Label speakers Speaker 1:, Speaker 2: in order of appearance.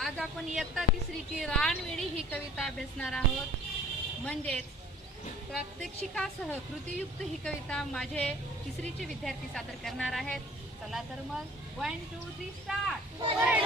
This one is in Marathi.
Speaker 1: आज आपण इयत्ता तिसरीची रानवेळी ही कविता अभ्यासणार आहोत. म्हणजेच प्रात्यक्षिकासह कृतीयुक्त ही कविता माझे तिसरीचे विद्यार्थी सादर करणार आहेत. चला तर मग वन टू थ्री स्टार्ट